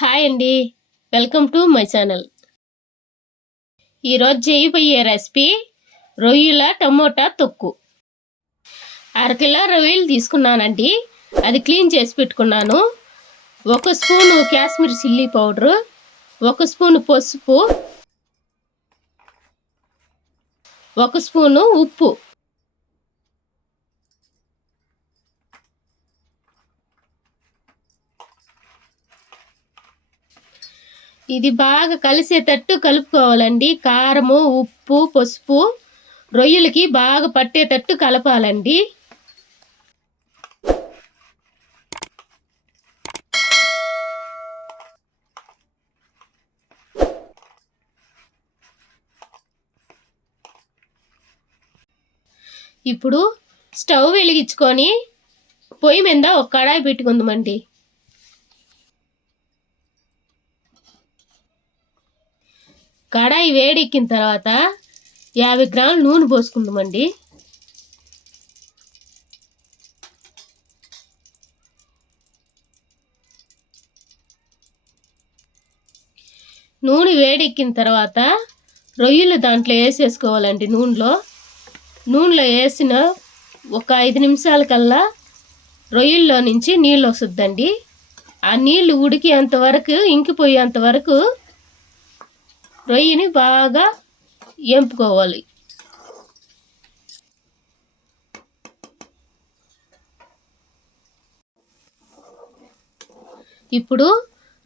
Hi అండి, welcome to my channel. ఈరోజు చేయబోయే రెసిపీ రొయ్యల టమోటా తొక్కు. అరకిలో రొయ్యలు తీసుకున్నానండి, అది క్లీన్ చేసి పెట్టుకున్నాను. 1 spoon Kashmir chilli powder, 1 spoon పసుపు, 1 స్పూను ఉప్పు. ఇది బాగా కలిసేటట్టు కలుపుకోవాలండి. కారము, ఉప్పు, పసుపు రొయ్యలకి బాగా పట్టేటట్టు కలపాలండి. ఇప్పుడు స్టవ్ వెలిగించుకొని పొయ్యి మీద ఒక కడాయి పెట్టుకుందామండి. కడాయి వేడెక్కిన తర్వాత 50 గ్రాముల నూనె పోసుకుందామండి. నూనె వేడెక్కిన తర్వాత రొయ్యలు దాంట్లో వేసేసుకోవాలండి. నూనెలో వేసిన ఒక 5 నిమిషాల కల్లా రొయ్యల్లో నుంచి నీళ్ళు వస్తుందండి. ఆ నీళ్ళు ఉడికేంత వరకు, ఇంకిపోయేంత వరకు రొయ్యని బాగా ఎంపుకోవాలి. ఇప్పుడు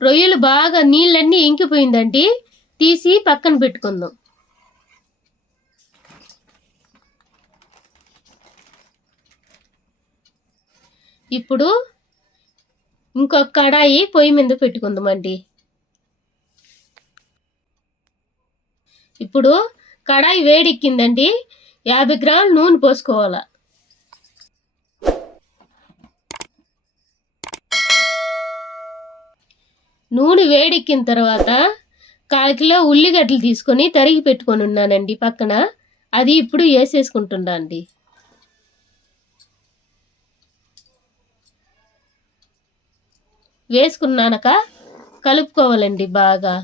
రొయ్యలు బాగా నీళ్ళన్నీ ఇంకిపోయిందండి, తీసి పక్కన పెట్టుకుందాం. ఇప్పుడు ఇంకొక కడాయి పొయ్యి మీద పెట్టుకుందామండి. ఇప్పుడు కడాయి వేడెక్కిందండి, 50 గ్రాముల నూనె పోసుకోవాలి. నూనె వేడెక్కిన తర్వాత 1/4 కిలో ఉల్లిగడ్డలు తీసుకొని తరిగి పెట్టుకొని ఉన్నానండి పక్కన. అది ఇప్పుడు వేసేసుకుంటున్నా అండి. వేసుకున్నాక కలుపుకోవాలండి బాగా.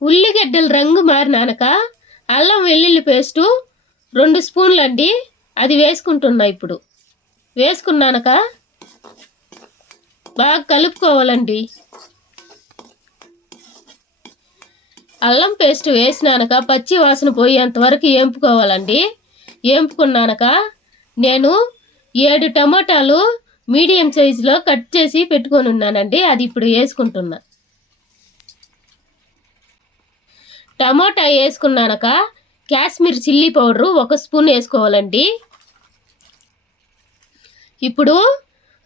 ఉల్లిగడ్డలు రంగు మారినాక అల్లం వెల్లుల్లి పేస్టు 2 స్పూన్లు అండి, అది వేసుకుంటున్నా. ఇప్పుడు వేసుకున్నాక బాగా కలుపుకోవాలండి. అల్లం పేస్ట్ వేసినాక పచ్చి వాసన పోయేంత వరకు వేపుకోవాలండి. వేపుకున్నాక నేను 7 టమాటాలు మీడియం సైజులో కట్ చేసి పెట్టుకొని ఉన్నానండి, అది ఇప్పుడు వేసుకుంటున్నా. టమాటా వేసుకున్నాక కాశ్మీర్ చిల్లీ పౌడరు 1 స్పూన్ వేసుకోవాలండి. ఇప్పుడు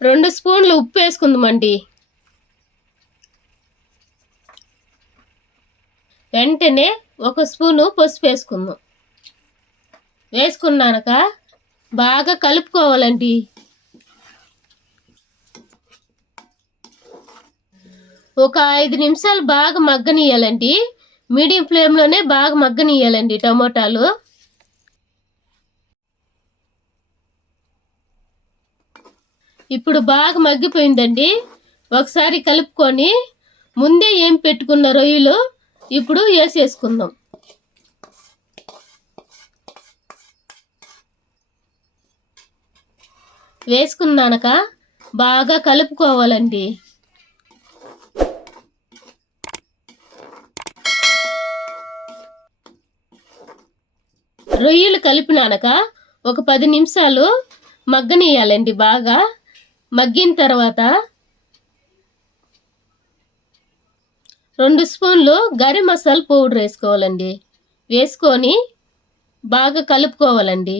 2 స్పూన్లు ఉప్పు వేసుకుందామండి. వెంటనే 1 స్పూను పసుపు వేసుకుందాం. వేసుకున్నాక బాగా కలుపుకోవాలండి. ఒక 5 నిమిషాలు బాగా మగ్గనియాలండి. మీడియం ఫ్లేమ్లోనే బాగా మగ్గనియాలండి టమోటాలు. ఇప్పుడు బాగా మగ్గిపోయిందండి. ఒకసారి కలుపుకొని ముందే ఏం పెట్టుకున్న రొయ్యలు ఇప్పుడు వేసేసుకుందాం. వేసుకున్నాక బాగా కలుపుకోవాలండి. రొయ్యలు కలిపినాక ఒక 10 నిమిషాలు మగ్గనియాలండి. బాగా మగ్గిన తర్వాత 2 స్పూన్లు గరం మసాలా పౌడర్ వేసుకోవాలండి. వేసుకొని బాగా కలుపుకోవాలండి.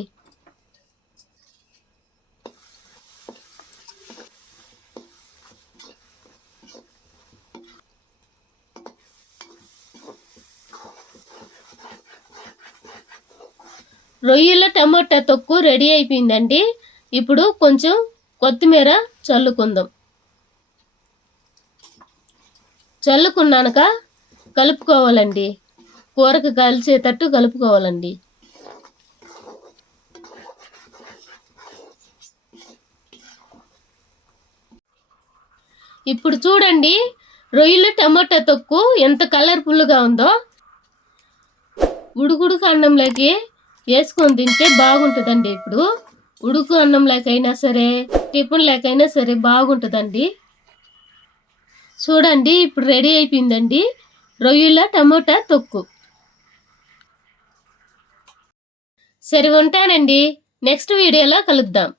రొయ్యల టమోటా తొక్కు రెడీ అయిపోయిందండి. ఇప్పుడు కొంచెం కొత్తిమీర చల్లుకుందాం. చల్లుకున్నాక కలుపుకోవాలండి. కూరకు కలిసేటట్టు కలుపుకోవాలండి. ఇప్పుడు చూడండి, రొయ్యలు టమాటా తొక్కు ఎంత కలర్ఫుల్గా ఉందో. ఉడుకుడుకు అన్నంలోకి వేసుకొని తింటే బాగుంటుందండి. ఇప్పుడు ఉడుకు అన్నంలోకైనా సరే, టిఫిన్ లేకైనా సరే బాగుంటుందండి. చూడండి, ఇప్పుడు రెడీ అయిపోయిందండి రొయ్యల టమోటా తొక్కు. సరే, ఉంటానండి. నెక్స్ట్ వీడియోలో కలుద్దాం.